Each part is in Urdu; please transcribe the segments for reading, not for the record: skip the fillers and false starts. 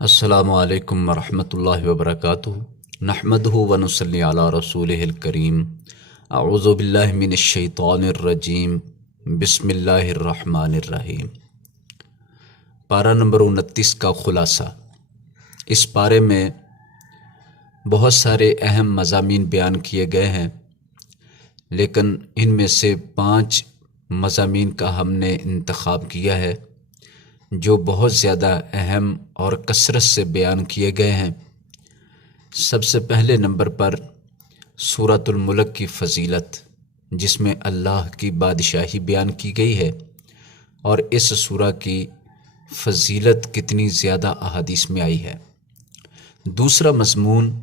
السلام علیکم ورحمۃ اللہ وبرکاتہ۔ نحمدہ ونصلی علی رسولہ الکریم۔ اعوذ باللہ من الشیطان الرجیم۔ بسم اللہ الرحمن الرحیم۔ پارہ نمبر 29 کا خلاصہ۔ اس پارے میں بہت سارے اہم مضامین بیان کیے گئے ہیں، لیکن ان میں سے 5 مضامین کا ہم نے انتخاب کیا ہے جو بہت زیادہ اہم اور کثرت سے بیان کیے گئے ہیں۔ سب سے پہلے نمبر پر سورۃ الملک کی فضیلت، جس میں اللہ کی بادشاہی بیان کی گئی ہے، اور اس سورہ کی فضیلت کتنی زیادہ احادیث میں آئی ہے۔ دوسرا مضمون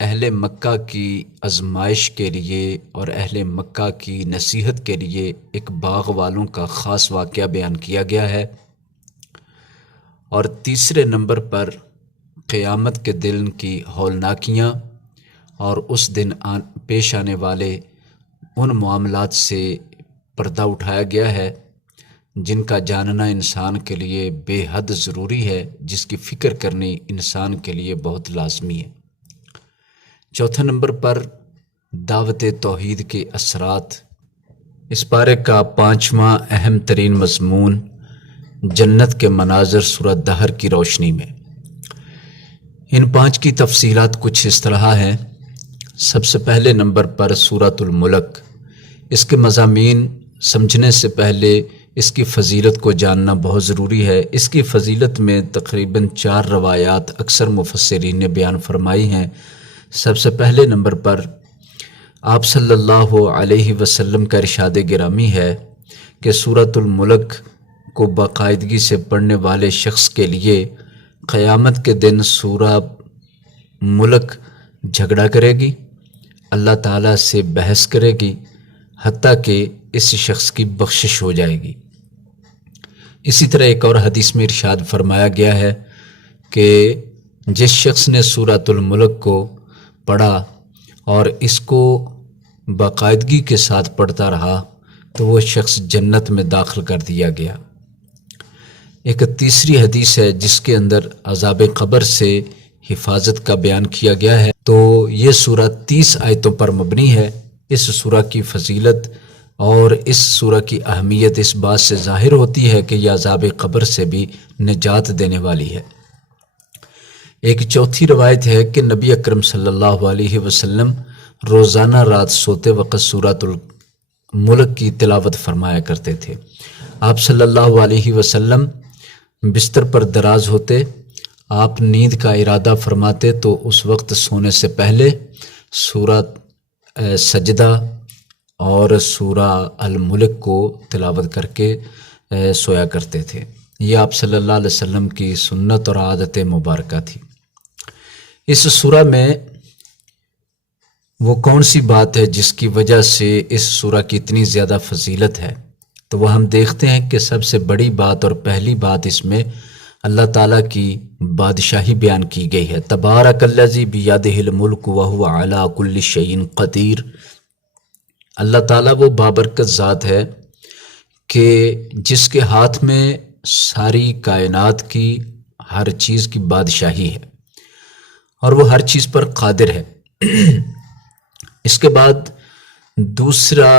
اہل مکہ کی آزمائش کے لیے اور اہل مکہ کی نصیحت کے لیے ایک باغ والوں کا خاص واقعہ بیان کیا گیا ہے۔ اور تیسرے نمبر پر قیامت کے دن کی ہولناکیاں اور اس دن پیش آنے والے ان معاملات سے پردہ اٹھایا گیا ہے جن کا جاننا انسان کے لیے بے حد ضروری ہے، جس کی فکر کرنی انسان کے لیے بہت لازمی ہے۔ چوتھے نمبر پر دعوت توحید کے اثرات۔ اس پارے کا 5واں اہم ترین مضمون جنت کے مناظر سورہ دہر کی روشنی میں۔ ان 5 کی تفصیلات کچھ اس طرح ہیں۔ سب سے پہلے نمبر پر سورۃ الملک۔ اس کے مضامین سمجھنے سے پہلے اس کی فضیلت کو جاننا بہت ضروری ہے۔ اس کی فضیلت میں تقریباً 4 روایات اکثر مفسرین نے بیان فرمائی ہیں۔ سب سے پہلے نمبر پر آپ صلی اللہ علیہ وسلم کا ارشاد گرامی ہے کہ سورۃ الملک کو باقاعدگی سے پڑھنے والے شخص کے لیے قیامت کے دن سورہ ملک جھگڑا کرے گی، اللہ تعالیٰ سے بحث کرے گی، حتیٰ کہ اس شخص کی بخشش ہو جائے گی۔ اسی طرح ایک اور حدیث میں ارشاد فرمایا گیا ہے کہ جس شخص نے سورۃ الملک کو پڑھا اور اس کو باقاعدگی کے ساتھ پڑھتا رہا تو وہ شخص جنت میں داخل کر دیا گیا۔ ایک تیسری حدیث ہے جس کے اندر عذاب قبر سے حفاظت کا بیان کیا گیا ہے۔ تو یہ سورہ 30 آیتوں پر مبنی ہے۔ اس سورہ کی فضیلت اور اس سورہ کی اہمیت اس بات سے ظاہر ہوتی ہے کہ یہ عذاب قبر سے بھی نجات دینے والی ہے۔ ایک چوتھی روایت ہے کہ نبی اکرم صلی اللہ علیہ وسلم روزانہ رات سوتے وقت سورۃ الملک کی تلاوت فرمایا کرتے تھے۔ آپ صلی اللہ علیہ وسلم بستر پر دراز ہوتے، آپ نیند کا ارادہ فرماتے تو اس وقت سونے سے پہلے سورہ سجدہ اور سورہ الملک کو تلاوت کر کے سویا کرتے تھے۔ یہ آپ صلی اللہ علیہ وسلم کی سنت اور عادت مبارکہ تھی۔ اس سورہ میں وہ کون سی بات ہے جس کی وجہ سے اس سورہ کی اتنی زیادہ فضیلت ہے؟ تو وہ ہم دیکھتے ہیں کہ سب سے بڑی بات اور پہلی بات اس میں اللہ تعالیٰ کی بادشاہی بیان کی گئی ہے۔ تبارک الذی بیدہ الملک وہو علی کل شیء قدیر۔ اللہ تعالیٰ وہ بابرکت ذات ہے کہ جس کے ہاتھ میں ساری کائنات کی ہر چیز کی بادشاہی ہے اور وہ ہر چیز پر قادر ہے۔ اس کے بعد دوسرا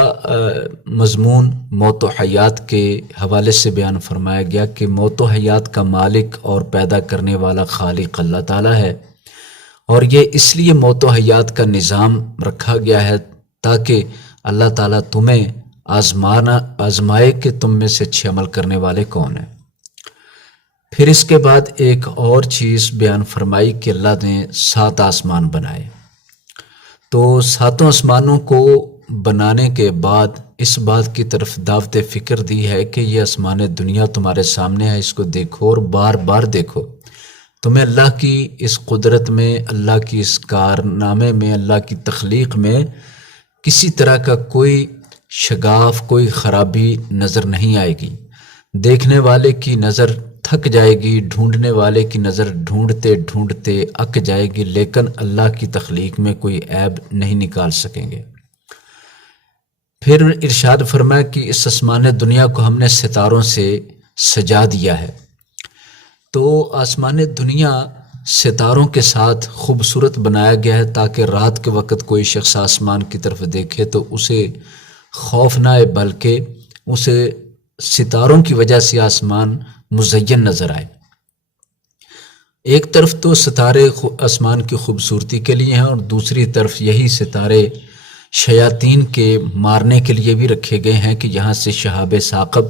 مضمون موت و حیات کے حوالے سے بیان فرمایا گیا کہ موت و حیات کا مالک اور پیدا کرنے والا خالق اللہ تعالیٰ ہے، اور یہ اس لیے موت و حیات کا نظام رکھا گیا ہے تاکہ اللہ تعالیٰ تمہیں آزمائے کہ تم میں سے اچھے عمل کرنے والے کون ہیں۔ پھر اس کے بعد ایک اور چیز بیان فرمائی کہ اللہ نے 7 آسمان بنائے۔ تو 7 آسمانوں کو بنانے کے بعد اس بات کی طرف دعوت فکر دی ہے کہ یہ آسمان دنیا تمہارے سامنے ہے، اس کو دیکھو اور بار بار دیکھو۔ تمہیں اللہ کی اس قدرت میں، اللہ کی اس کارنامے میں، اللہ کی تخلیق میں کسی طرح کا کوئی شگاف، کوئی خرابی نظر نہیں آئے گی۔ دیکھنے والے کی نظر تھک جائے گی، ڈھونڈنے والے کی نظر ڈھونڈتے ڈھونڈتے اک جائے گی، لیکن اللہ کی تخلیق میں کوئی عیب نہیں نکال سکیں گے۔ پھر ارشاد فرمایا کہ اس آسمان دنیا کو ہم نے ستاروں سے سجا دیا ہے۔ تو آسمان دنیا ستاروں کے ساتھ خوبصورت بنایا گیا ہے تاکہ رات کے وقت کوئی شخص آسمان کی طرف دیکھے تو اسے خوف نہ آئے، بلکہ اسے ستاروں کی وجہ سے آسمان مزین نظر آئے۔ ایک طرف تو ستارے آسمان کی خوبصورتی کے لیے ہیں، اور دوسری طرف یہی ستارے شیاطین کے مارنے کے لیے بھی رکھے گئے ہیں کہ یہاں سے شہاب ثاقب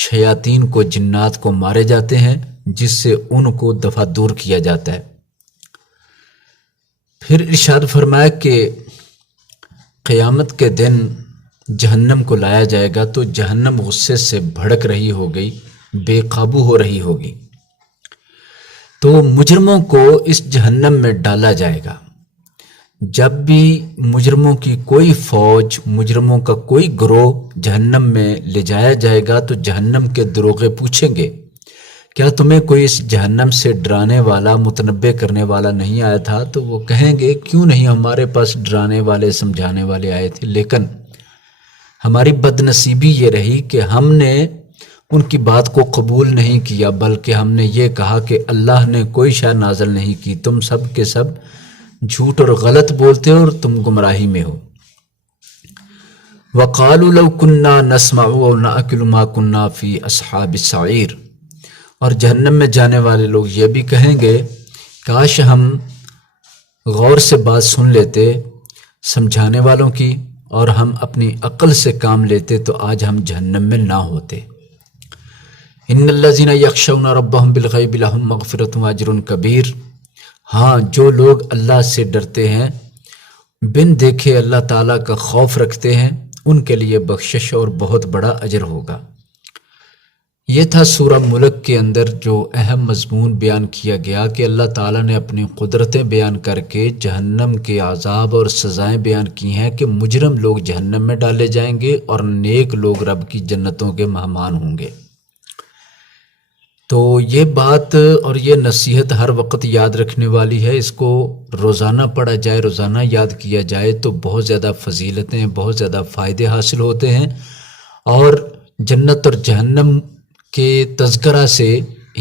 شیاطین کو، جنات کو مارے جاتے ہیں، جس سے ان کو دفع دور کیا جاتا ہے۔ پھر ارشاد فرمایا کہ قیامت کے دن جہنم کو لایا جائے گا تو جہنم غصے سے بھڑک رہی ہوگی، بے قابو ہو رہی ہوگی، تو مجرموں کو اس جہنم میں ڈالا جائے گا۔ جب بھی مجرموں کی کوئی فوج، مجرموں کا کوئی گروہ جہنم میں لے جایا جائے گا تو جہنم کے دروغے پوچھیں گے کیا تمہیں کوئی اس جہنم سے ڈرانے والا، متنبع کرنے والا نہیں آیا تھا؟ تو وہ کہیں گے کیوں نہیں، ہمارے پاس ڈرانے والے، سمجھانے والے آئے تھے، لیکن ہماری بد نصیبی یہ رہی کہ ہم نے ان کی بات کو قبول نہیں کیا، بلکہ ہم نے یہ کہا کہ اللہ نے کوئی شے نازل نہیں کی، تم سب کے سب جھوٹ اور غلط بولتے ہو اور تم گمراہی میں ہو۔ وَقَالُوا لَوْ كُنَّا نَسْمَعُ أَوْ نَعْقِلُ مَا كُنَّا فِي أَصْحَابِ السَّعِيرِ، اور جہنم میں جانے والے لوگ یہ بھی کہیں گے کاش ہم غور سے بات سن لیتے سمجھانے والوں کی، اور ہم اپنی عقل سے کام لیتے تو آج ہم جہنم میں نہ ہوتے۔ ان الذین یخشون ربهم بالغیب لهم مغفرۃ واجر کبیر، ہاں جو لوگ اللہ سے ڈرتے ہیں، بن دیکھے اللہ تعالیٰ کا خوف رکھتے ہیں، ان کے لیے بخشش اور بہت بڑا اجر ہوگا۔ یہ تھا سورہ ملک کے اندر جو اہم مضمون بیان کیا گیا کہ اللہ تعالیٰ نے اپنی قدرتیں بیان کر کے جہنم کے عذاب اور سزائیں بیان کی ہیں کہ مجرم لوگ جہنم میں ڈالے جائیں گے اور نیک لوگ رب کی جنتوں کے مہمان ہوں گے۔ تو یہ بات اور یہ نصیحت ہر وقت یاد رکھنے والی ہے، اس کو روزانہ پڑھا جائے، روزانہ یاد کیا جائے تو بہت زیادہ فضیلتیں، بہت زیادہ فائدے حاصل ہوتے ہیں، اور جنت اور جہنم کے تذکرہ سے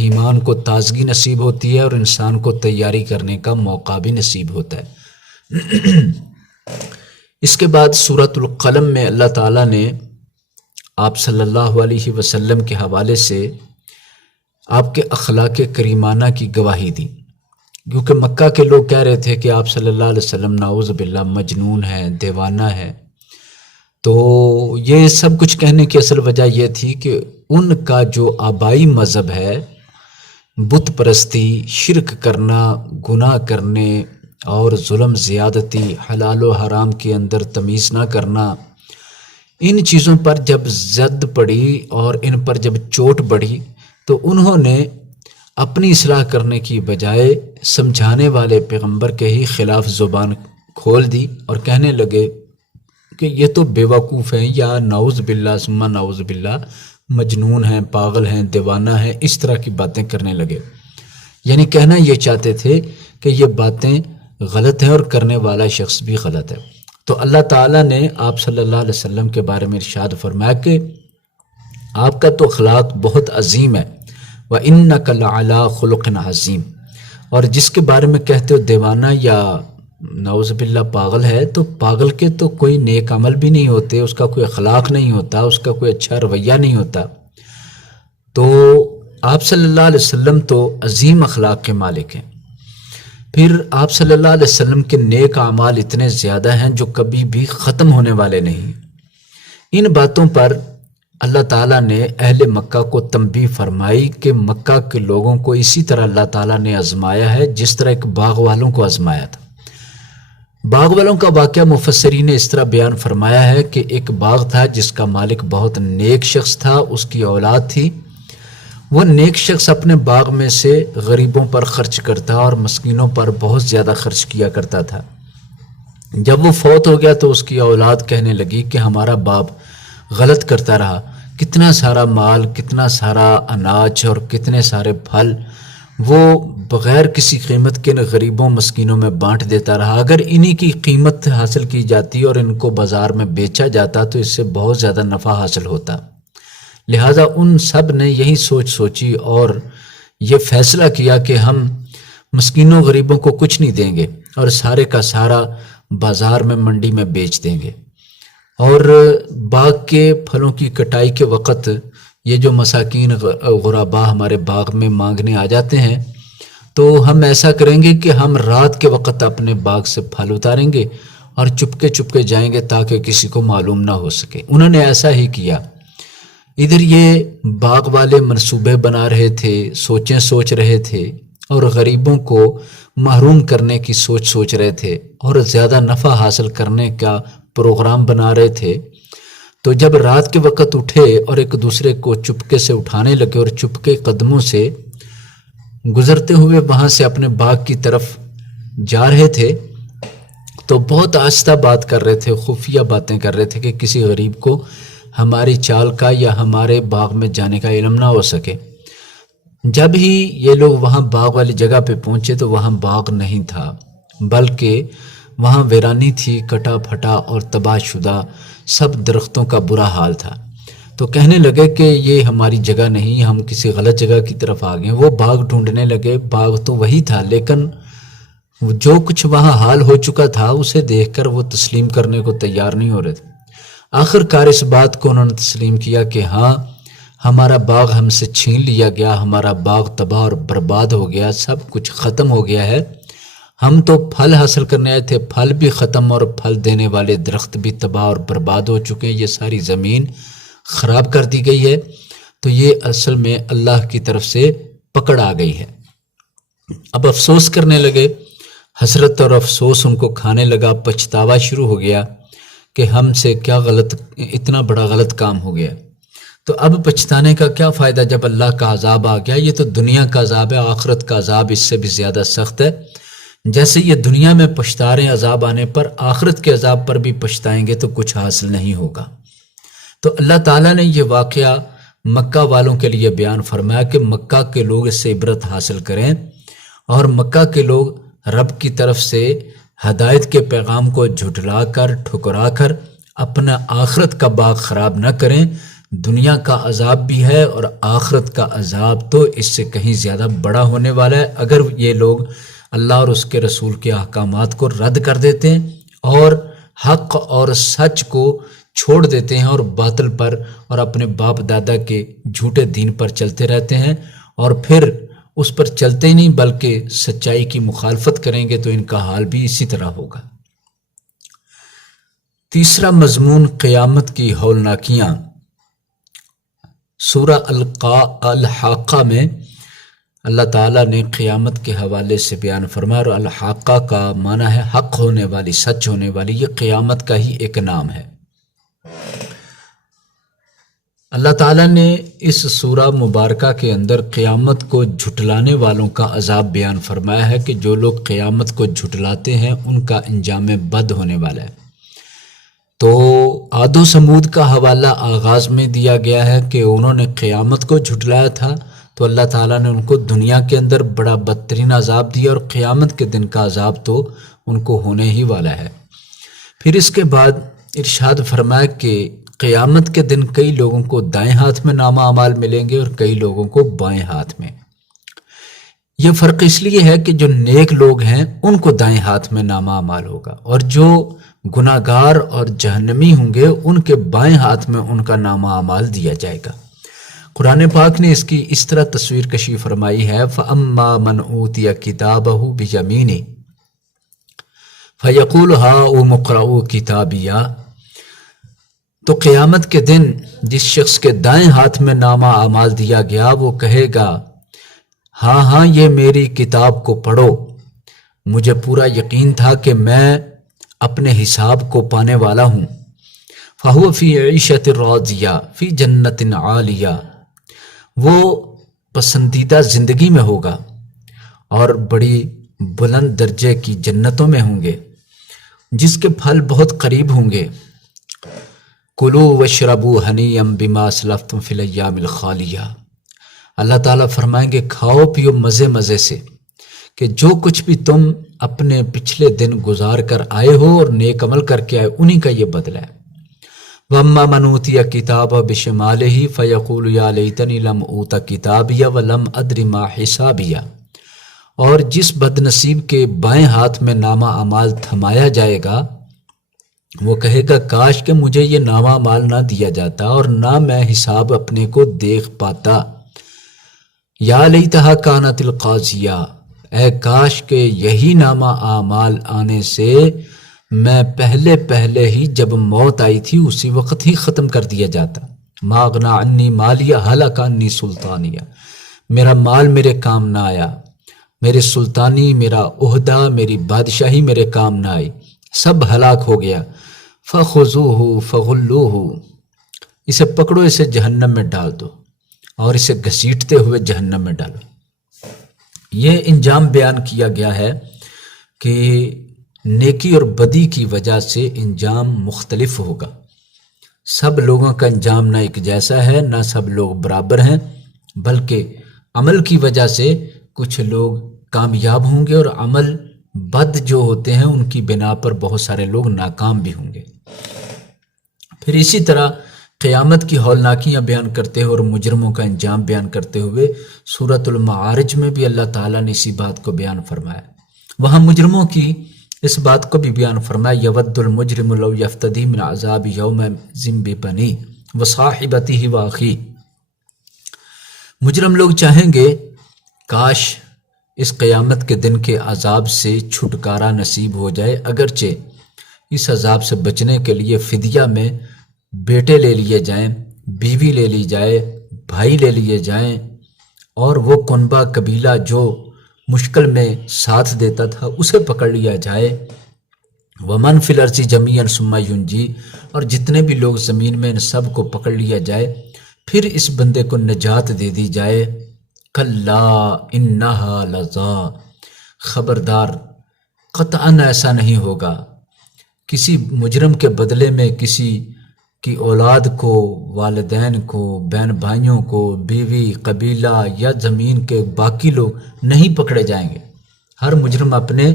ایمان کو تازگی نصیب ہوتی ہے اور انسان کو تیاری کرنے کا موقع بھی نصیب ہوتا ہے۔ اس کے بعد سورۃ القلم میں اللہ تعالیٰ نے آپ صلی اللہ علیہ وسلم کے حوالے سے آپ کے اخلاق کریمانہ کی گواہی دی، کیونکہ مکہ کے لوگ کہہ رہے تھے کہ آپ صلی اللہ علیہ وسلم نعوذ باللہ مجنون ہے، دیوانہ ہے۔ تو یہ سب کچھ کہنے کی اصل وجہ یہ تھی کہ ان کا جو آبائی مذہب ہے، بت پرستی، شرک کرنا، گناہ کرنے اور ظلم زیادتی، حلال و حرام کے اندر تمیز نہ کرنا، ان چیزوں پر جب زد پڑی اور ان پر جب چوٹ بڑھی تو انہوں نے اپنی اصلاح کرنے کی بجائے سمجھانے والے پیغمبر کے ہی خلاف زبان کھول دی اور کہنے لگے کہ یہ تو بے وقوف ہیں، یا نعوذ باللہ ثم نعوذ باللہ مجنون ہیں، پاگل ہیں، دیوانہ ہیں، اس طرح کی باتیں کرنے لگے۔ یعنی کہنا یہ چاہتے تھے کہ یہ باتیں غلط ہیں اور کرنے والا شخص بھی غلط ہے۔ تو اللہ تعالیٰ نے آپ صلی اللہ علیہ وسلم کے بارے میں ارشاد فرمایا کہ آپ کا تو اخلاق بہت عظیم ہے، وَإِنَّكَ لَعَلَىٰ خُلُقٍ عَظِيمٍ، اور جس کے بارے میں کہتے ہو دیوانہ یا نعوذ باللہ پاگل ہے، تو پاگل کے تو کوئی نیک عمل بھی نہیں ہوتے، اس کا کوئی اخلاق نہیں ہوتا، اس کا کوئی اچھا رویہ نہیں ہوتا۔ تو آپ صلی اللہ علیہ وسلم تو عظیم اخلاق کے مالک ہیں۔ پھر آپ صلی اللہ علیہ وسلم کے نیک اعمال اتنے زیادہ ہیں جو کبھی بھی ختم ہونے والے نہیں۔ ان باتوں پر اللہ تعالیٰ نے اہل مکہ کو تنبیہ فرمائی کہ مکہ کے لوگوں کو اسی طرح اللہ تعالیٰ نے آزمایا ہے جس طرح ایک باغ والوں کو آزمایا تھا۔ باغ والوں کا واقعہ مفسرین نے اس طرح بیان فرمایا ہے کہ ایک باغ تھا جس کا مالک بہت نیک شخص تھا، اس کی اولاد تھی۔ وہ نیک شخص اپنے باغ میں سے غریبوں پر خرچ کرتا اور مسکینوں پر بہت زیادہ خرچ کیا کرتا تھا۔ جب وہ فوت ہو گیا تو اس کی اولاد کہنے لگی کہ ہمارا باپ غلط کرتا رہا، کتنا سارا مال، کتنا سارا اناج اور کتنے سارے پھل وہ بغیر کسی قیمت کے غریبوں مسکینوں میں بانٹ دیتا رہا۔ اگر انہی کی قیمت حاصل کی جاتی اور ان کو بازار میں بیچا جاتا تو اس سے بہت زیادہ نفع حاصل ہوتا۔ لہٰذا ان سب نے یہی سوچی اور یہ فیصلہ کیا کہ ہم مسکینوں غریبوں کو کچھ نہیں دیں گے اور سارے کا سارا بازار میں منڈی میں بیچ دیں گے، اور باغ کے پھلوں کی کٹائی کے وقت یہ جو مساکین غربا ہمارے باغ میں مانگنے آ جاتے ہیں تو ہم ایسا کریں گے کہ ہم رات کے وقت اپنے باغ سے پھل اتاریں گے اور چپکے چپکے جائیں گے تاکہ کسی کو معلوم نہ ہو سکے۔ انہوں نے ایسا ہی کیا۔ ادھر یہ باغ والے منصوبے بنا رہے تھے، سوچیں سوچ رہے تھے، اور غریبوں کو محروم کرنے کی سوچ رہے تھے اور زیادہ نفع حاصل کرنے کا پروگرام بنا رہے تھے۔ تو جب رات کے وقت اٹھے اور ایک دوسرے کو چپکے سے اٹھانے لگے اور چپکے قدموں سے گزرتے ہوئے وہاں سے اپنے باغ کی طرف جا رہے تھے تو بہت آہستہ بات کر رہے تھے، خفیہ باتیں کر رہے تھے کہ کسی غریب کو ہماری چال کا یا ہمارے باغ میں جانے کا علم نہ ہو سکے۔ جب ہی یہ لوگ وہاں باغ والی جگہ پہ پہنچے تو وہاں باغ نہیں تھا، بلکہ وہاں ویرانی تھی، کٹا پھٹا اور تباہ شدہ سب درختوں کا برا حال تھا۔ تو کہنے لگے کہ یہ ہماری جگہ نہیں، ہم کسی غلط جگہ کی طرف آ گئے۔ وہ باغ ڈھونڈنے لگے، باغ تو وہی تھا لیکن جو کچھ وہاں حال ہو چکا تھا اسے دیکھ کر وہ تسلیم کرنے کو تیار نہیں ہو رہے تھے۔ آخر کار اس بات کو انہوں نے تسلیم کیا کہ ہاں، ہمارا باغ ہم سے چھین لیا گیا، ہمارا باغ تباہ اور برباد ہو گیا، سب کچھ ختم ہو گیا ہے۔ ہم تو پھل حاصل کرنے آئے تھے، پھل بھی ختم اور پھل دینے والے درخت بھی تباہ اور برباد ہو چکے ہیں، یہ ساری زمین خراب کر دی گئی ہے۔ تو یہ اصل میں اللہ کی طرف سے پکڑ آ گئی ہے۔ اب افسوس کرنے لگے، حسرت اور افسوس ان کو کھانے لگا، پچھتاوا شروع ہو گیا کہ ہم سے کیا اتنا بڑا غلط کام ہو گیا۔ تو اب پچھتانے کا کیا فائدہ جب اللہ کا عذاب آ گیا؟ یہ تو دنیا کا عذاب ہے، آخرت کا عذاب اس سے بھی زیادہ سخت ہے۔ جیسے یہ دنیا میں پچھتا رہے ہیں عذاب آنے پر، آخرت کے عذاب پر بھی پچھتائیں گے تو کچھ حاصل نہیں ہوگا۔ تو اللہ تعالیٰ نے یہ واقعہ مکہ والوں کے لیے بیان فرمایا کہ مکہ کے لوگ اس سے عبرت حاصل کریں اور مکہ کے لوگ رب کی طرف سے ہدایت کے پیغام کو جھٹلا کر ٹھکرا کر اپنا آخرت کا باغ خراب نہ کریں۔ دنیا کا عذاب بھی ہے اور آخرت کا عذاب تو اس سے کہیں زیادہ بڑا ہونے والا ہے اگر یہ لوگ اللہ اور اس کے رسول کے احکامات کو رد کر دیتے ہیں اور حق اور سچ کو چھوڑ دیتے ہیں اور باطل پر اور اپنے باپ دادا کے جھوٹے دین پر چلتے رہتے ہیں اور پھر اس پر چلتے ہی نہیں بلکہ سچائی کی مخالفت کریں گے تو ان کا حال بھی اسی طرح ہوگا۔ تیسرا مضمون قیامت کی ہولناکیاں۔ سورہ الحاقہ میں اللہ تعالیٰ نے قیامت کے حوالے سے بیان فرمایا، اور الحاقہ کا معنی ہے حق ہونے والی، سچ ہونے والی، یہ قیامت کا ہی ایک نام ہے۔ اللہ تعالیٰ نے اس سورہ مبارکہ کے اندر قیامت کو جھٹلانے والوں کا عذاب بیان فرمایا ہے کہ جو لوگ قیامت کو جھٹلاتے ہیں ان کا انجام بد ہونے والا ہے۔ تو عاد و سمود کا حوالہ آغاز میں دیا گیا ہے کہ انہوں نے قیامت کو جھٹلایا تھا تو اللہ تعالیٰ نے ان کو دنیا کے اندر بڑا بدترین عذاب دیا اور قیامت کے دن کا عذاب تو ان کو ہونے ہی والا ہے۔ پھر اس کے بعد ارشاد فرمایا کہ قیامت کے دن کئی لوگوں کو دائیں ہاتھ میں نامہ اعمال ملیں گے اور کئی لوگوں کو بائیں ہاتھ میں۔ یہ فرق اس لیے ہے کہ جو نیک لوگ ہیں ان کو دائیں ہاتھ میں نامہ اعمال ہوگا اور جو گناہگار اور جہنمی ہوں گے ان کے بائیں ہاتھ میں ان کا نامہ اعمال دیا جائے گا۔ قرآن پاک نے اس کی اس طرح تصویر کشی فرمائی ہے، فَأَمَّا مَنْ أُوتِيَ كِتَابَهُ بِيَمِينِهِ فَيَقُولُ هَاؤُمُ اقْرَءُوا كِتَابِيَهْ۔ تو قیامت کے دن جس شخص کے دائیں ہاتھ میں نامہ اعمال دیا گیا وہ کہے گا ہاں ہاں یہ میری کتاب کو پڑھو، مجھے پورا یقین تھا کہ میں اپنے حساب کو پانے والا ہوں۔ فَهُوَ فِي عِيشَةٍ رَاضِيَةٍ فِي جَنَّةٍ عَالِيَةٍ، وہ پسندیدہ زندگی میں ہوگا اور بڑی بلند درجے کی جنتوں میں ہوں گے جس کے پھل بہت قریب ہوں گے۔ کُلُوا وَاشْرَبُوا ہَنِیًّا بِمَا أَسْلَفْتُمْ فِی الْأَیَّامِ الْخَالِیَةِ۔ اللہ تعالیٰ فرمائیں گے کھاؤ پیو مزے مزے سے کہ جو کچھ بھی تم اپنے پچھلے دن گزار کر آئے ہو اور نیک عمل کر کے آئے انہی کا یہ بدلہ ہے۔ وَأَمَّا مَنْ أُوتِيَ الْكِتَابَ بِشِمَالِهِ فَيَقُولُ يَا لَيْتَنِي لَمْ أُوتَ كِتَابِيَهْ وَلَمْ أَدْرِ مَا حِسَابِيَهْ، اور جس بد نصیب کے بائیں ہاتھ میں نامہ اعمال تھمایا جائے گا وہ کہے گا کاش کہ مجھے یہ نامہ اعمال نہ دیا جاتا اور نہ میں حساب اپنے کو دیکھ پاتا۔ یا لیتہا کانت القاضیہ، اے کاش کہ یہی نامہ اعمال آنے سے میں پہلے ہی جب موت آئی تھی اسی وقت ہی ختم کر دیا جاتا۔ ما اغنی عنی مالیہ ہلک عنی سلطانیہ، میرا مال میرے کام نہ آیا، میرے سلطانی، میرا عہدہ، میری بادشاہی میرے کام نہ آئی، سب ہلاک ہو گیا۔ فخذوہ فغلوہ، اسے پکڑو، اسے جہنم میں ڈال دو اور اسے گھسیٹتے ہوئے جہنم میں ڈالو۔ یہ انجام بیان کیا گیا ہے کہ نیکی اور بدی کی وجہ سے انجام مختلف ہوگا۔ سب لوگوں کا انجام نہ ایک جیسا ہے، نہ سب لوگ برابر ہیں، بلکہ عمل کی وجہ سے کچھ لوگ کامیاب ہوں گے اور عمل بد جو ہوتے ہیں ان کی بنا پر بہت سارے لوگ ناکام بھی ہوں گے۔ پھر اسی طرح قیامت کی ہولناکیاں بیان کرتے ہوئے اور مجرموں کا انجام بیان کرتے ہوئے سورۃ المعارج میں بھی اللہ تعالیٰ نے اسی بات کو بیان فرمایا۔ وہاں مجرموں کی اس بات کو بھی بیان فرمایا، یود المجرم لو یفتدی من عذاب یومئذ ببنیہ وصاحبتہ واخیہ، مجرم لوگ چاہیں گے کاش اس قیامت کے دن کے عذاب سے چھٹکارا نصیب ہو جائے، اگرچہ اس عذاب سے بچنے کے لیے فدیہ میں بیٹے لے لیے جائیں، بیوی لے لی جائے، بھائی لے لیے جائیں، اور وہ کنبہ قبیلہ جو مشکل میں ساتھ دیتا تھا اسے پکڑ لیا جائے۔ وَمَنْ فِي الْأَرْضِ جَمِيعًا ثُمَّ يُنْجِيهِ، اور جتنے بھی لوگ زمین میں ان سب کو پکڑ لیا جائے پھر اس بندے کو نجات دے دی جائے۔ كَلَّا إِنَّهَا لَظَىٰ، خبردار قطعاً ایسا نہیں ہوگا، کسی مجرم کے بدلے میں کسی کی اولاد کو، والدین کو، بہن بھائیوں کو، بیوی، قبیلہ یا زمین کے باقی لوگ نہیں پکڑے جائیں گے۔ ہر مجرم اپنے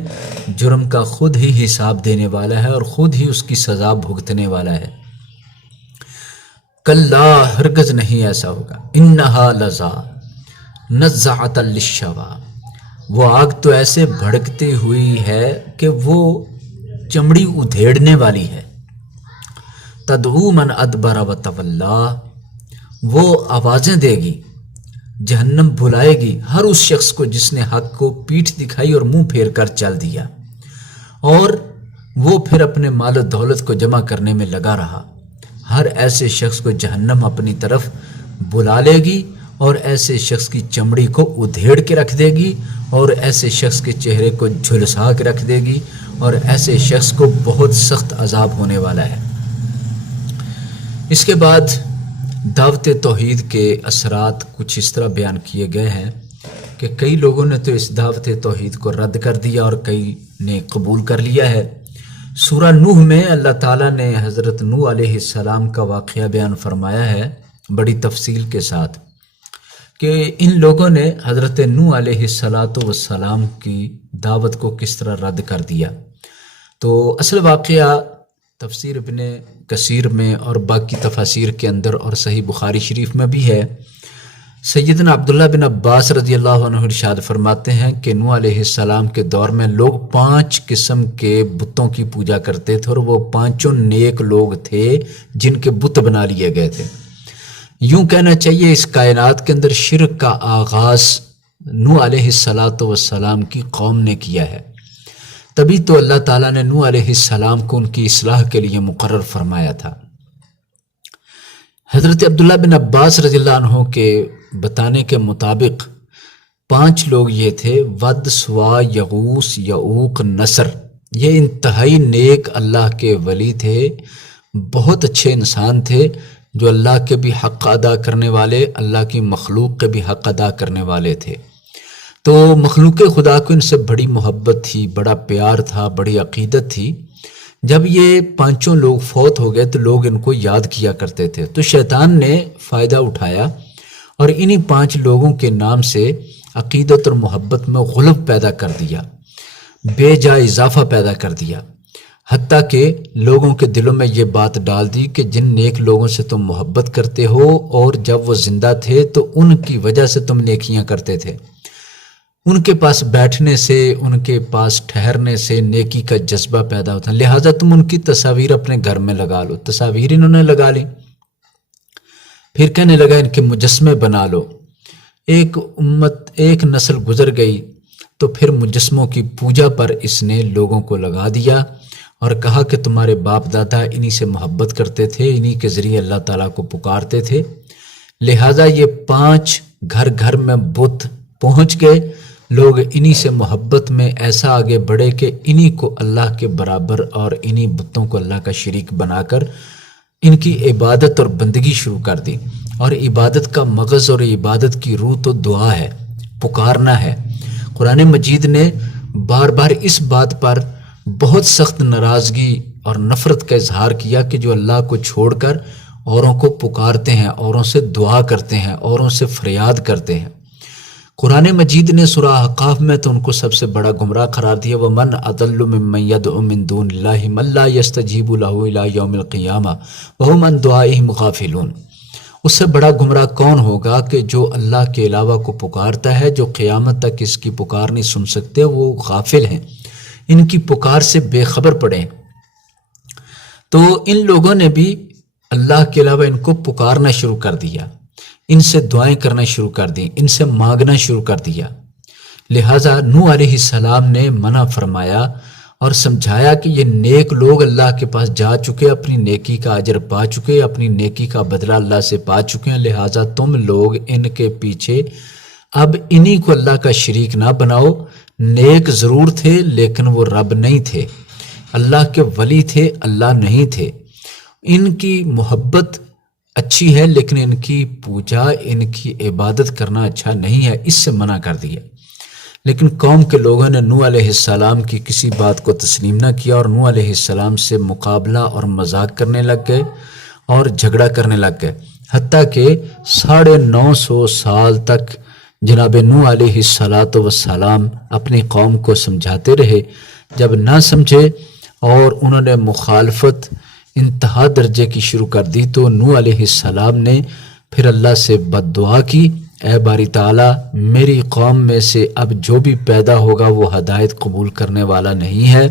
جرم کا خود ہی حساب دینے والا ہے اور خود ہی اس کی سزا بھگتنے والا ہے۔ کلا، ہرگز نہیں ایسا ہوگا۔ انہا لظیٰ نزاعۃ للشویٰ، وہ آگ تو ایسے بھڑکتی ہوئی ہے کہ وہ چمڑی ادھیڑنے والی ہے۔ تدعو من ادبر وتولی، وہ آوازیں دے گی، جہنم بلائے گی ہر اس شخص کو جس نے حق کو پیٹھ دکھائی اور منہ پھیر کر چل دیا، اور وہ پھر اپنے مال و دولت کو جمع کرنے میں لگا رہا۔ ہر ایسے شخص کو جہنم اپنی طرف بلا لے گی اور ایسے شخص کی چمڑی کو ادھیڑ کے رکھ دے گی اور ایسے شخص کے چہرے کو جھلسا کے رکھ دے گی اور ایسے شخص کو بہت سخت عذاب ہونے والا ہے۔ اس کے بعد دعوت توحید کے اثرات کچھ اس طرح بیان کیے گئے ہیں کہ کئی لوگوں نے تو اس دعوت توحید کو رد کر دیا اور کئی نے قبول کر لیا ہے۔ سورہ نوح میں اللہ تعالیٰ نے حضرت نوح علیہ السلام کا واقعہ بیان فرمایا ہے بڑی تفصیل کے ساتھ کہ ان لوگوں نے حضرت نوح علیہ السلام کی دعوت کو کس طرح رد کر دیا۔ تو اصل واقعہ تفسیر ابن کثیر میں اور باقی تفاسیر کے اندر اور صحیح بخاری شریف میں بھی ہے۔ سیدنا عبداللہ بن عباس رضی اللہ عنہ ارشاد فرماتے ہیں کہ نوح علیہ السلام کے دور میں لوگ 5 قسم کے بتوں کی پوجا کرتے تھے اور وہ 5 نیک لوگ تھے جن کے بت بنا لیے گئے تھے۔ یوں کہنا چاہیے اس کائنات کے اندر شرک کا آغاز نوح علیہ السلام کی قوم نے کیا ہے، تبھی تو اللہ تعالیٰ نے نوح علیہ السلام کو ان کی اصلاح کے لیے مقرر فرمایا تھا۔ حضرت عبداللہ بن عباس رضی اللہ عنہ کے بتانے کے مطابق 5 لوگ یہ تھے: ود، سوا، یغوث، یعوق، نصر۔ یہ انتہائی نیک اللہ کے ولی تھے، بہت اچھے انسان تھے جو اللہ کے بھی حق ادا کرنے والے، اللہ کی مخلوق کے بھی حق ادا کرنے والے تھے۔ تو مخلوق خدا کو ان سے بڑی محبت تھی، بڑا پیار تھا، بڑی عقیدت تھی۔ جب یہ 5 لوگ فوت ہو گئے تو لوگ ان کو یاد کیا کرتے تھے، تو شیطان نے فائدہ اٹھایا اور انہی 5 لوگوں کے نام سے عقیدت اور محبت میں غلب پیدا کر دیا، بے جا اضافہ پیدا کر دیا، حتیٰ کہ لوگوں کے دلوں میں یہ بات ڈال دی کہ جن نیک لوگوں سے تم محبت کرتے ہو اور جب وہ زندہ تھے تو ان کی وجہ سے تم نیکیاں کرتے تھے، ان کے پاس بیٹھنے سے، ان کے پاس ٹھہرنے سے نیکی کا جذبہ پیدا ہوتا ہے، لہٰذا تم ان کی تصاویر اپنے گھر میں لگا لو۔ تصاویر انہوں نے لگا لی، پھر کہنے لگا ان کے مجسمے بنا لو۔ ایک نسل گزر گئی تو پھر مجسموں کی پوجا پر اس نے لوگوں کو لگا دیا اور کہا کہ تمہارے باپ دادا انہی سے محبت کرتے تھے، انہی کے ذریعے اللہ تعالیٰ کو پکارتے تھے، لہٰذا یہ 5 گھر میں بت پہنچ گئے، لوگ انہی سے محبت میں ایسا آگے بڑھے کہ انہی کو اللہ کے برابر اور انہی بتوں کو اللہ کا شریک بنا کر ان کی عبادت اور بندگی شروع کر دی۔ اور عبادت کا مغز اور عبادت کی روح تو دعا ہے، پکارنا ہے۔ قرآن مجید نے بار بار اس بات پر بہت سخت ناراضگی اور نفرت کا اظہار کیا کہ جو اللہ کو چھوڑ کر اوروں کو پکارتے ہیں، اوروں سے دعا کرتے ہیں، اوروں سے فریاد کرتے ہیں۔ قرآن مجید نے سورہ احقاف میں تو ان کو سب سے بڑا گمراہ قرار دیا، وَمَنْ أَضَلُّ مِمَّنْ يَدْعُو مِن دُونِ اللَّهِ مَن لَّا يَسْتَجِيبُ لَهُ إِلَىٰ يَوْمِ الْقِيَامَةِ وَهُمْ عَن دُعَائِهِمْ غَافِلُونَ۔ اس سے بڑا گمراہ کون ہوگا کہ جو اللہ کے علاوہ کو پکارتا ہے، جو قیامت تک اس کی پکار نہیں سن سکتے، وہ غافل ہیں، ان کی پکار سے بے خبر پڑے۔ تو ان لوگوں نے بھی اللہ کے علاوہ ان کو پکارنا شروع کر دیا، ان سے دعائیں کرنا شروع کر دیں، ان سے مانگنا شروع کر دیا۔ لہٰذا نوح علیہ السلام نے منع فرمایا اور سمجھایا کہ یہ نیک لوگ اللہ کے پاس جا چکے، اپنی نیکی کا اجر پا چکے، اپنی نیکی کا بدلہ اللہ سے پا چکے ہیں، لہٰذا تم لوگ ان کے پیچھے اب انہی کو اللہ کا شریک نہ بناؤ۔ نیک ضرور تھے لیکن وہ رب نہیں تھے، اللہ کے ولی تھے، اللہ نہیں تھے۔ ان کی محبت اچھی ہے لیکن ان کی پوجا، ان کی عبادت کرنا اچھا نہیں ہے، اس سے منع کر دیا۔ لیکن قوم کے لوگوں نے نوح علیہ السلام کی کسی بات کو تسلیم نہ کیا اور نوح علیہ السلام سے مقابلہ اور مذاق کرنے لگ گئے اور جھگڑا کرنے لگ گئے، حتیٰ کہ 950 سال تک جناب نوح علیہ السلام اپنی قوم کو سمجھاتے رہے۔ جب نہ سمجھے اور انہوں نے مخالفت انتہا درجے کی شروع کر دی تو نوح علیہ السلام نے پھر اللہ سے بد دعا کی، اے باری تعالیٰ میری قوم میں سے اب جو بھی پیدا ہوگا وہ ہدایت قبول کرنے والا نہیں ہے۔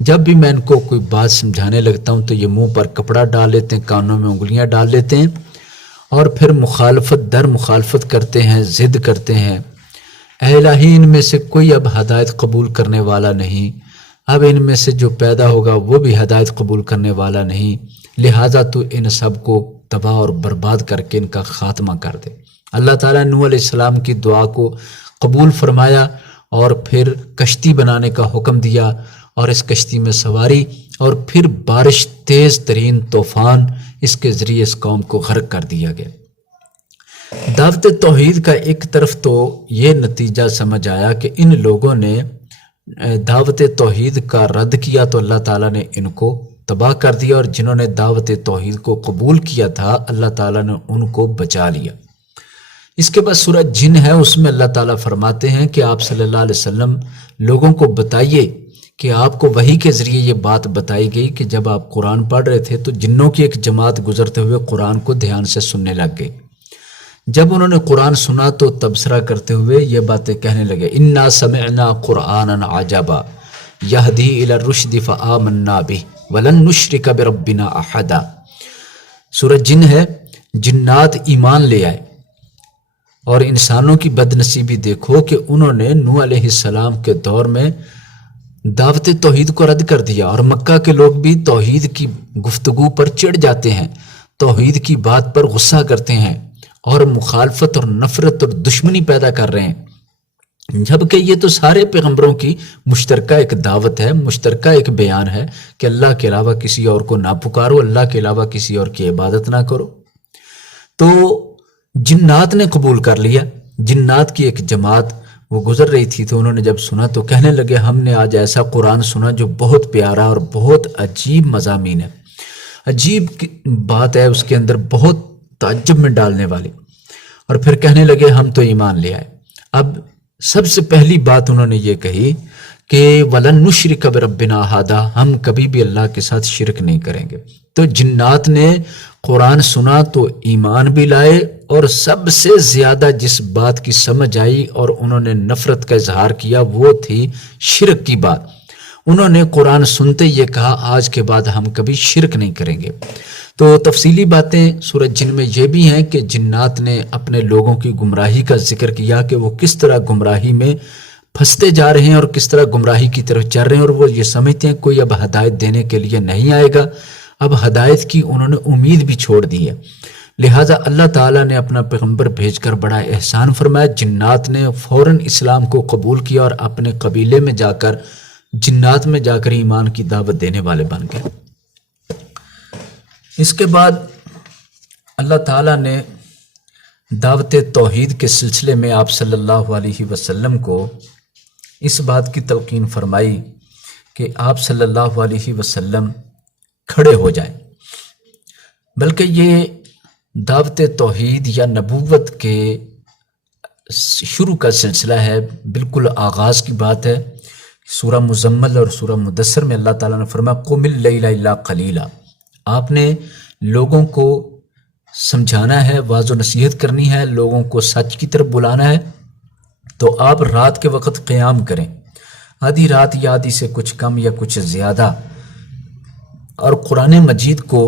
جب بھی میں ان کو کوئی بات سمجھانے لگتا ہوں تو یہ منہ پر کپڑا ڈال لیتے ہیں، کانوں میں انگلیاں ڈال لیتے ہیں اور پھر مخالفت در مخالفت کرتے ہیں، ضد کرتے ہیں۔ اے الہی ان میں سے کوئی اب ہدایت قبول کرنے والا نہیں، اب ان میں سے جو پیدا ہوگا وہ بھی ہدایت قبول کرنے والا نہیں، لہٰذا تو ان سب کو تباہ اور برباد کر کے ان کا خاتمہ کر دے۔ اللہ تعالیٰ نے نوح علیہ السلام کی دعا کو قبول فرمایا اور پھر کشتی بنانے کا حکم دیا اور اس کشتی میں سواری اور پھر بارش، تیز ترین طوفان، اس کے ذریعے اس قوم کو غرق کر دیا گیا۔ دعوت توحید کا ایک طرف تو یہ نتیجہ سمجھ آیا کہ ان لوگوں نے دعوت توحید کا رد کیا تو اللہ تعالیٰ نے ان کو تباہ کر دیا، اور جنہوں نے دعوت توحید کو قبول کیا تھا اللہ تعالیٰ نے ان کو بچا لیا۔ اس کے بعد سورہ جن ہے، اس میں اللہ تعالیٰ فرماتے ہیں کہ آپ صلی اللہ علیہ وسلم لوگوں کو بتائیے کہ آپ کو وحی کے ذریعے یہ بات بتائی گئی کہ جب آپ قرآن پڑھ رہے تھے تو جنوں کی ایک جماعت گزرتے ہوئے قرآن کو دھیان سے سننے لگ گئی۔ جب انہوں نے قرآن سنا تو تبصرہ کرتے ہوئے یہ باتیں کہنے لگے، انا سمعنا قرآنا عجبا یہدی الی الرشد فآمنا بہ ولن نشرک بربنا احدا۔ سورہ جن ہے، جنات ایمان لے آئے، اور انسانوں کی بد نصیبی دیکھو کہ انہوں نے نوح علیہ السلام کے دور میں دعوت توحید کو رد کر دیا، اور مکہ کے لوگ بھی توحید کی گفتگو پر چڑھ جاتے ہیں، توحید کی بات پر غصہ کرتے ہیں اور مخالفت اور نفرت اور دشمنی پیدا کر رہے ہیں، جبکہ یہ تو سارے پیغمبروں کی مشترکہ ایک دعوت ہے، مشترکہ ایک بیان ہے کہ اللہ کے علاوہ کسی اور کو نہ پکارو، اللہ کے علاوہ کسی اور کی عبادت نہ کرو۔ تو جنات نے قبول کر لیا۔ جنات کی ایک جماعت وہ گزر رہی تھی تو انہوں نے جب سنا تو کہنے لگے، ہم نے آج ایسا قرآن سنا جو بہت پیارا اور بہت عجیب مضامین ہے، عجیب بات ہے اس کے اندر، بہت تعجب میں ڈالنے والی۔ اور پھر کہنے لگے ہم تو ایمان لے آئے۔ اب سب سے پہلی بات انہوں نے یہ کہی کہ وَلَن نُشْرِكَ بِرَبِّنَا أَحَدًا، ہم کبھی بھی اللہ کے ساتھ شرک نہیں کریں گے۔ تو جنات نے قرآن سنا تو ایمان بھی لائے، اور سب سے زیادہ جس بات کی سمجھ آئی اور انہوں نے نفرت کا اظہار کیا وہ تھی شرک کی بات۔ انہوں نے قرآن سنتے یہ کہا آج کے بعد ہم کبھی شرک نہیں کریں گے۔ تو تفصیلی باتیں سورہ جن میں یہ بھی ہیں کہ جنات نے اپنے لوگوں کی گمراہی کا ذکر کیا کہ وہ کس طرح گمراہی میں پھنستے جا رہے ہیں اور کس طرح گمراہی کی طرف چل رہے ہیں، اور وہ یہ سمجھتے ہیں کوئی اب ہدایت دینے کے لیے نہیں آئے گا۔ اب ہدایت کی انہوں نے امید بھی چھوڑ دی ہے، لہٰذا اللہ تعالیٰ نے اپنا پیغمبر بھیج کر بڑا احسان فرمایا۔ جنات نے فوراً اسلام کو قبول کیا اور اپنے قبیلے میں جا کر جنات میں جا کر ایمان کی دعوت دینے والے بن گئے۔ اس کے بعد اللہ تعالیٰ نے دعوت توحید کے سلسلے میں آپ صلی اللہ علیہ وسلم کو اس بات کی تلقین فرمائی کہ آپ صلی اللہ علیہ وسلم کھڑے ہو جائیں، بلکہ یہ دعوت توحید یا نبوت کے شروع کا سلسلہ ہے، بالکل آغاز کی بات ہے۔ سورہ مزمل اور سورہ مدثر میں اللہ تعالیٰ نے فرمایا قُمِ اللَّيْلَ إِلَّا قَلِيلًا، آپ نے لوگوں کو سمجھانا ہے، واعظ و نصیحت کرنی ہے، لوگوں کو سچ کی طرف بلانا ہے، تو آپ رات کے وقت قیام کریں، آدھی رات یا آدھی سے کچھ کم یا کچھ زیادہ، اور قرآن مجید کو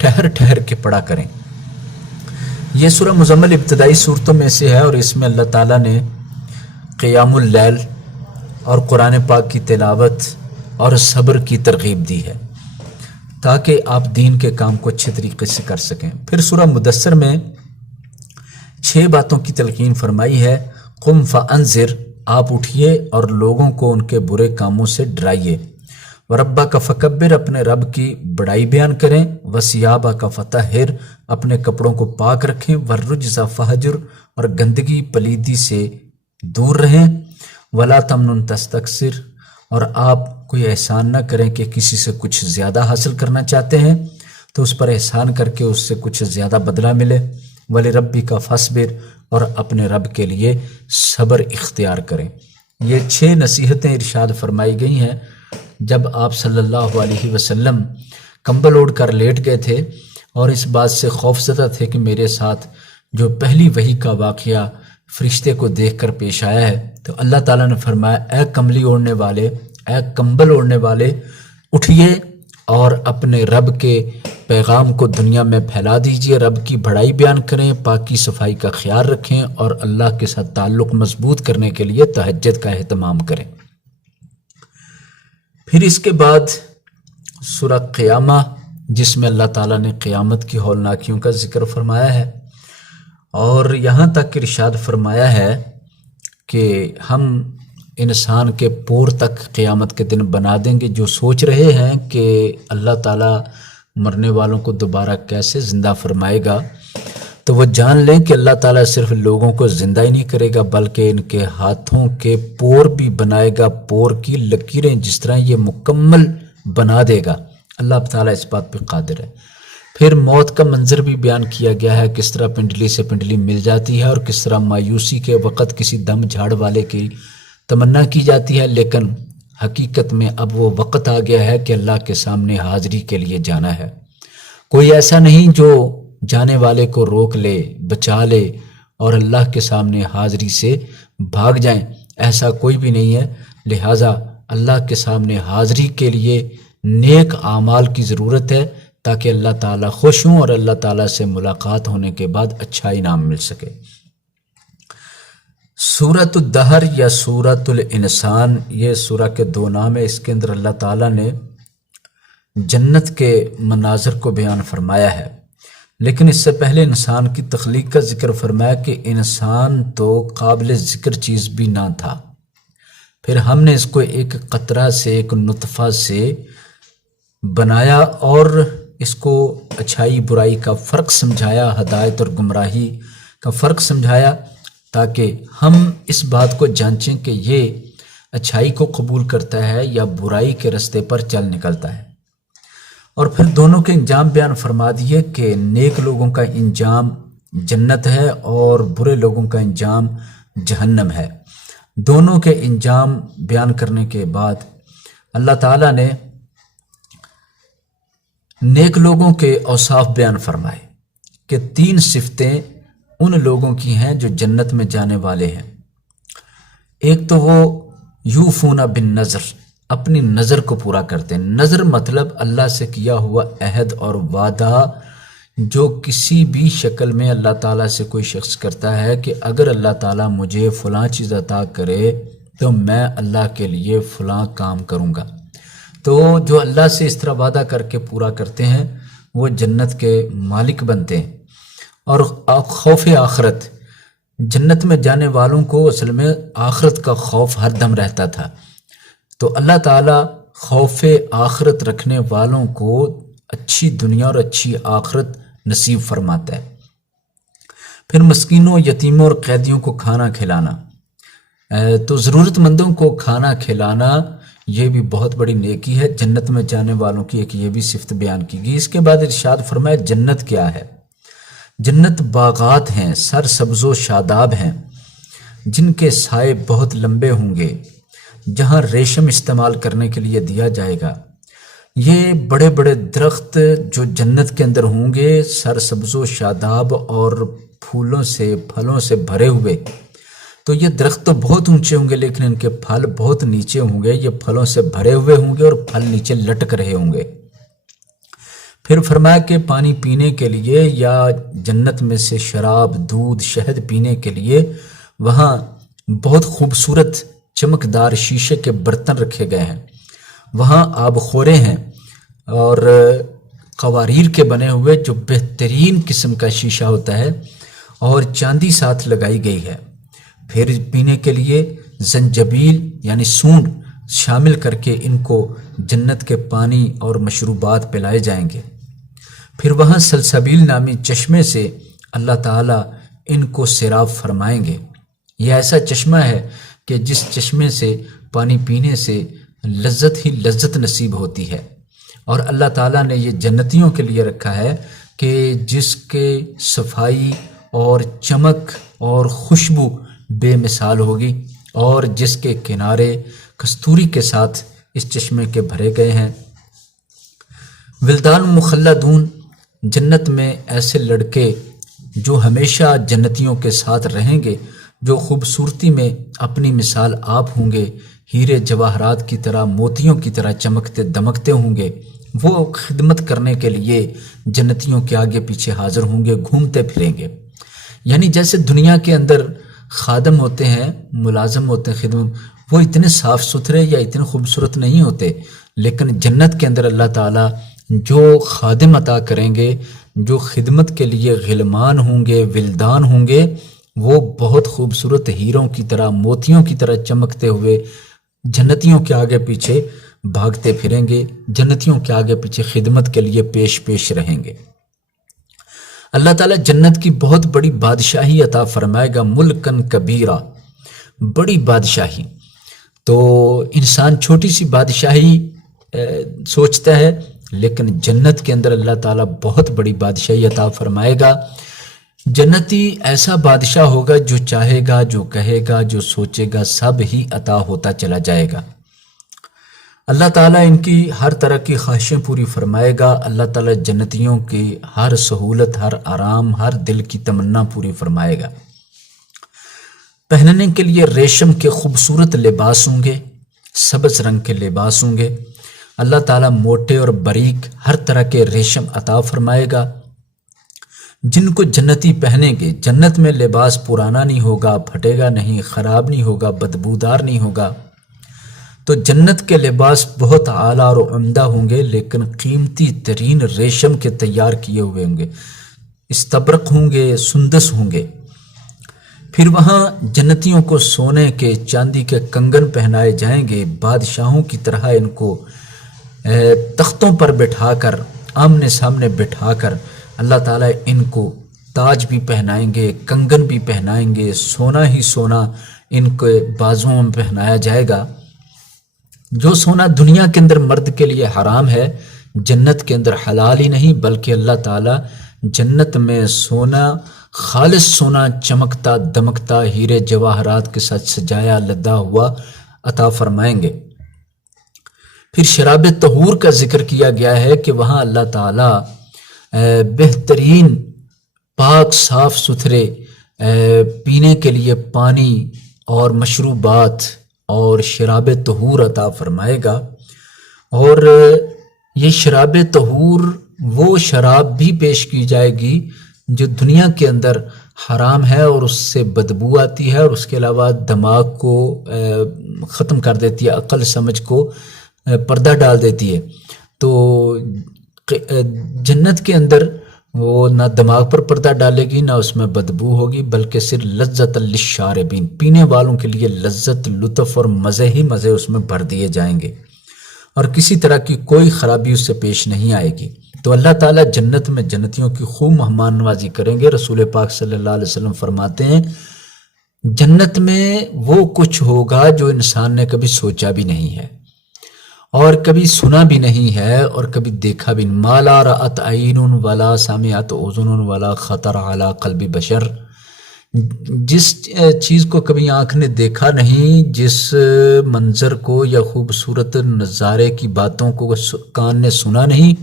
ٹھہر ٹھہر کے پڑھا کریں۔ یہ سورہ مزمل ابتدائی صورتوں میں سے ہے، اور اس میں اللہ تعالیٰ نے قیام اللیل اور قرآن پاک کی تلاوت اور صبر کی ترغیب دی ہے تاکہ آپ دین کے کام کو اچھے طریقے سے کر سکیں۔ پھر سورہ مدثر میں 6 باتوں کی تلقین فرمائی ہے۔ قم فانذر، آپ اٹھیے اور لوگوں کو ان کے برے کاموں سے ڈرائیے۔ وربک فکبر، اپنے رب کی بڑائی بیان کریں۔ وثیابک فطہر، اپنے کپڑوں کو پاک رکھیں۔ والرجز فہجر، اور گندگی پلیدی سے دور رہیں۔ ولا تمنن تستکثر، اور آپ کوئی احسان نہ کریں کہ کسی سے کچھ زیادہ حاصل کرنا چاہتے ہیں تو اس پر احسان کر کے اس سے کچھ زیادہ بدلہ ملے۔ وَلِرَبِّكَ فَاصْبِرْ، اور اپنے رب کے لیے صبر اختیار کریں۔ یہ 6 نصیحتیں ارشاد فرمائی گئی ہیں جب آپ صلی اللہ علیہ وسلم کمبل اوڑھ کر لیٹ گئے تھے اور اس بات سے خوف زدہ تھے کہ میرے ساتھ جو پہلی وحی کا واقعہ فرشتے کو دیکھ کر پیش آیا ہے، تو اللہ تعالیٰ نے فرمایا اے کمبلی اوڑھنے والے، اے کمبل اوڑھنے والے، اٹھیے اور اپنے رب کے پیغام کو دنیا میں پھیلا دیجئے، رب کی بڑائی بیان کریں، پاکی صفائی کا خیال رکھیں اور اللہ کے ساتھ تعلق مضبوط کرنے کے لیے تہجد کا اہتمام کریں۔ پھر اس کے بعد سورہ قیامہ، جس میں اللہ تعالیٰ نے قیامت کی ہولناکیوں کا ذکر فرمایا ہے، اور یہاں تک ارشاد فرمایا ہے کہ ہم انسان کے پور تک قیامت کے دن بنا دیں گے۔ جو سوچ رہے ہیں کہ اللہ تعالیٰ مرنے والوں کو دوبارہ کیسے زندہ فرمائے گا، تو وہ جان لیں کہ اللہ تعالیٰ صرف لوگوں کو زندہ ہی نہیں کرے گا بلکہ ان کے ہاتھوں کے پور بھی بنائے گا، پور کی لکیریں جس طرح یہ مکمل بنا دے گا۔ اللہ تعالیٰ اس بات پہ قادر ہے۔ پھر موت کا منظر بھی بیان کیا گیا ہے، کس طرح پنڈلی سے پنڈلی مل جاتی ہے اور کس طرح مایوسی کے وقت کسی دم جھاڑ والے کی تمنا کی جاتی ہے، لیکن حقیقت میں اب وہ وقت آ گیا ہے کہ اللہ کے سامنے حاضری کے لیے جانا ہے۔ کوئی ایسا نہیں جو جانے والے کو روک لے، بچا لے اور اللہ کے سامنے حاضری سے بھاگ جائیں، ایسا کوئی بھی نہیں ہے۔ لہٰذا اللہ کے سامنے حاضری کے لیے نیک اعمال کی ضرورت ہے تاکہ اللہ تعالیٰ خوش ہوں اور اللہ تعالیٰ سے ملاقات ہونے کے بعد اچھا انعام مل سکے۔ سورۃ الدہر یا سورۃ الانسان، یہ سورہ کے 2 نام ہے۔ اس کے اندر اللہ تعالیٰ نے جنت کے مناظر کو بیان فرمایا ہے، لیکن اس سے پہلے انسان کی تخلیق کا ذکر فرمایا کہ انسان تو قابل ذکر چیز بھی نہ تھا، پھر ہم نے اس کو ایک قطرہ سے، ایک نطفہ سے بنایا اور اس کو اچھائی برائی کا فرق سمجھایا، ہدایت اور گمراہی کا فرق سمجھایا، تاکہ ہم اس بات کو جانچیں کہ یہ اچھائی کو قبول کرتا ہے یا برائی کے رستے پر چل نکلتا ہے۔ اور پھر دونوں کے انجام بیان فرما دیے کہ نیک لوگوں کا انجام جنت ہے اور برے لوگوں کا انجام جہنم ہے۔ دونوں کے انجام بیان کرنے کے بعد اللہ تعالیٰ نے نیک لوگوں کے اوصاف بیان فرمائے کہ 3 صفتیں ان لوگوں کی ہیں جو جنت میں جانے والے ہیں۔ ایک تو وہ یوفون بالنذر، اپنی نظر کو پورا کرتے ہیں۔ نظر مطلب اللہ سے کیا ہوا عہد اور وعدہ، جو کسی بھی شکل میں اللہ تعالیٰ سے کوئی شخص کرتا ہے کہ اگر اللہ تعالیٰ مجھے فلاں چیز عطا کرے تو میں اللہ کے لیے فلاں کام کروں گا۔ تو جو اللہ سے اس طرح وعدہ کر کے پورا کرتے ہیں وہ جنت کے مالک بنتے ہیں۔ اور خوف آخرت، جنت میں جانے والوں کو اصل میں آخرت کا خوف ہر دم رہتا تھا، تو اللہ تعالیٰ خوف آخرت رکھنے والوں کو اچھی دنیا اور اچھی آخرت نصیب فرماتا ہے۔ پھر مسکینوں، یتیموں اور قیدیوں کو کھانا کھلانا، تو ضرورت مندوں کو کھانا کھلانا یہ بھی بہت بڑی نیکی ہے۔ جنت میں جانے والوں کی ایک یہ بھی صفت بیان کی گئی۔ اس کے بعد ارشاد فرمایا جنت کیا ہے؟ جنت باغات ہیں، سر سبز و شاداب ہیں، جن کے سائے بہت لمبے ہوں گے، جہاں ریشم استعمال کرنے کے لیے دیا جائے گا۔ یہ بڑے بڑے درخت جو جنت کے اندر ہوں گے، سر سبز و شاداب اور پھولوں سے پھلوں سے بھرے ہوئے، تو یہ درخت تو بہت اونچے ہوں گے لیکن ان کے پھل بہت نیچے ہوں گے۔ یہ پھلوں سے بھرے ہوئے ہوں گے اور پھل نیچے لٹک رہے ہوں گے۔ پھر فرمایا کہ پانی پینے کے لیے یا جنت میں سے شراب، دودھ، شہد پینے کے لیے وہاں بہت خوبصورت چمکدار شیشے کے برتن رکھے گئے ہیں۔ وہاں آب خورے ہیں اور قواریر کے بنے ہوئے جو بہترین قسم کا شیشہ ہوتا ہے، اور چاندی ساتھ لگائی گئی ہے۔ پھر پینے کے لیے زنجبیل یعنی سونڈ شامل کر کے ان کو جنت کے پانی اور مشروبات پلائے جائیں گے۔ پھر وہاں سلسبیل نامی چشمے سے اللہ تعالیٰ ان کو سیراب فرمائیں گے۔ یہ ایسا چشمہ ہے کہ جس چشمے سے پانی پینے سے لذت ہی لذت نصیب ہوتی ہے، اور اللہ تعالیٰ نے یہ جنتیوں کے لیے رکھا ہے کہ جس کے صفائی اور چمک اور خوشبو بے مثال ہوگی، اور جس کے کنارے کستوری کے ساتھ اس چشمے کے بھرے گئے ہیں۔ ولدان مخلدون، جنت میں ایسے لڑکے جو ہمیشہ جنتیوں کے ساتھ رہیں گے، جو خوبصورتی میں اپنی مثال آپ ہوں گے، ہیرے جواہرات کی طرح، موتیوں کی طرح چمکتے دمکتے ہوں گے۔ وہ خدمت کرنے کے لیے جنتیوں کے آگے پیچھے حاضر ہوں گے، گھومتے پھریں گے۔ یعنی جیسے دنیا کے اندر خادم ہوتے ہیں، ملازم ہوتے ہیں خدمت، وہ اتنے صاف ستھرے یا اتنے خوبصورت نہیں ہوتے، لیکن جنت کے اندر اللہ تعالیٰ جو خادم عطا کریں گے، جو خدمت کے لیے غلمان ہوں گے، ولدان ہوں گے، وہ بہت خوبصورت ہیروں کی طرح، موتیوں کی طرح چمکتے ہوئے جنتیوں کے آگے پیچھے بھاگتے پھریں گے، جنتیوں کے آگے پیچھے خدمت کے لیے پیش رہیں گے۔ اللہ تعالیٰ جنت کی بہت بڑی بادشاہی عطا فرمائے گا، ملکن کبیرہ، بڑی بادشاہی۔ تو انسان چھوٹی سی بادشاہی سوچتا ہے، لیکن جنت کے اندر اللہ تعالیٰ بہت بڑی بادشاہی عطا فرمائے گا۔ جنتی ایسا بادشاہ ہوگا جو چاہے گا، جو کہے گا، جو سوچے گا، سب ہی عطا ہوتا چلا جائے گا۔ اللہ تعالیٰ ان کی ہر طرح کی خواہشیں پوری فرمائے گا۔ اللہ تعالیٰ جنتیوں کی ہر سہولت، ہر آرام، ہر دل کی تمنا پوری فرمائے گا۔ پہننے کے لیے ریشم کے خوبصورت لباس ہوں گے، سبز رنگ کے لباس ہوں گے۔ اللہ تعالیٰ موٹے اور باریک ہر طرح کے ریشم عطا فرمائے گا جن کو جنتی پہنیں گے۔ جنت میں لباس پرانا نہیں ہوگا، پھٹے گا نہیں، خراب نہیں ہوگا، بدبودار نہیں ہوگا۔ تو جنت کے لباس بہت اعلیٰ اور عمدہ ہوں گے، لیکن قیمتی ترین ریشم کے تیار کیے ہوئے ہوں گے، استبرق ہوں گے، سندس ہوں گے۔ پھر وہاں جنتیوں کو سونے کے، چاندی کے کنگن پہنائے جائیں گے، بادشاہوں کی طرح ان کو تختوں پر بٹھا کر، آمنے سامنے بٹھا کر اللہ تعالیٰ ان کو تاج بھی پہنائیں گے، کنگن بھی پہنائیں گے، سونا ہی سونا ان کے بازوؤں میں پہنایا جائے گا۔ جو سونا دنیا کے اندر مرد کے لیے حرام ہے، جنت کے اندر حلال ہی نہیں، بلکہ اللہ تعالیٰ جنت میں سونا خالص سونا چمکتا دمکتا ہیرے جواہرات کے ساتھ سجایا لدا ہوا عطا فرمائیں گے۔ پھر شراب طہور کا ذکر کیا گیا ہے کہ وہاں اللہ تعالیٰ بہترین پاک صاف ستھرے پینے کے لیے پانی اور مشروبات اور شراب طہور عطا فرمائے گا۔ اور یہ شراب طہور وہ شراب بھی پیش کی جائے گی جو دنیا کے اندر حرام ہے اور اس سے بدبو آتی ہے اور اس کے علاوہ دماغ کو ختم کر دیتی ہے، عقل سمجھ کو پردہ ڈال دیتی ہے۔ تو جنت کے اندر وہ نہ دماغ پر پردہ ڈالے گی، نہ اس میں بدبو ہوگی، بلکہ صرف لذت للشاربین، پینے والوں کے لیے لذت، لطف اور مزے ہی مزے اس میں بھر دیے جائیں گے، اور کسی طرح کی کوئی خرابی اس سے پیش نہیں آئے گی۔ تو اللہ تعالیٰ جنت میں جنتیوں کی خوب مہمان نوازی کریں گے۔ رسول پاک صلی اللہ علیہ وسلم فرماتے ہیں جنت میں وہ کچھ ہوگا جو انسان نے کبھی سوچا بھی نہیں ہے اور کبھی سنا بھی نہیں ہے اور کبھی دیکھا بھی نہیں۔ ما لا رأت عین ولا سمعت اذن ولا خطر علی قلب بشر، جس چیز کو کبھی آنکھ نے دیکھا نہیں، جس منظر کو یا خوبصورت نظارے کی باتوں کو کان نے سنا نہیں،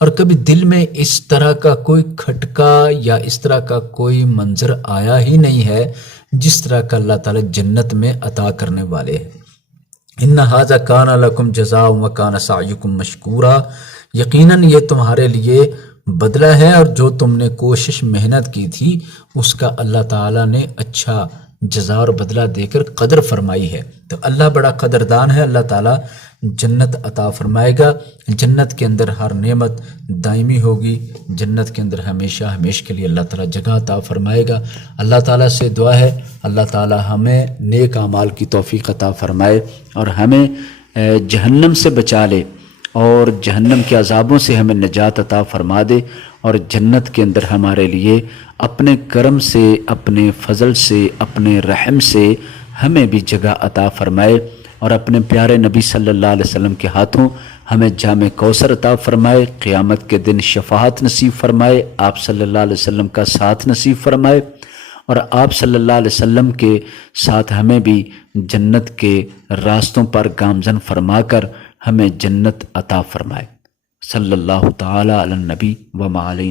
اور کبھی دل میں اس طرح کا کوئی کھٹکا یا اس طرح کا کوئی منظر آیا ہی نہیں ہے جس طرح کا اللہ تعالیٰ جنت میں عطا کرنے والے ہیں۔ ان ھذا کان لکم جزاء وکان سعیکم مشکورا، یقیناً یہ تمہارے لیے بدلہ ہے اور جو تم نے کوشش محنت کی تھی اس کا اللہ تعالیٰ نے اچھا جزا اور بدلہ دے کر قدر فرمائی ہے۔ تو اللہ بڑا قدردان ہے، اللہ تعالیٰ جنت عطا فرمائے گا۔ جنت کے اندر ہر نعمت دائمی ہوگی، جنت کے اندر ہمیشہ ہمیشہ کے لیے اللہ تعالیٰ جگہ عطا فرمائے گا۔ اللہ تعالیٰ سے دعا ہے اللہ تعالیٰ ہمیں نیک اعمال کی توفیق عطا فرمائے اور ہمیں جہنم سے بچا لے اور جہنم کے عذابوں سے ہمیں نجات عطا فرما دے، اور جنت کے اندر ہمارے لیے اپنے کرم سے، اپنے فضل سے، اپنے رحم سے ہمیں بھی جگہ عطا فرمائے، اور اپنے پیارے نبی صلی اللہ علیہ وسلم کے ہاتھوں ہمیں جام کوثر عطا فرمائے، قیامت کے دن شفاعت نصیب فرمائے، آپ صلی اللہ علیہ وسلم کا ساتھ نصیب فرمائے، اور آپ صلی اللہ علیہ وسلم کے ساتھ ہمیں بھی جنت کے راستوں پر گامزن فرما کر ہمیں جنت عطا فرمائے۔ صلی اللہ تعالی علی النبی و ما علینا۔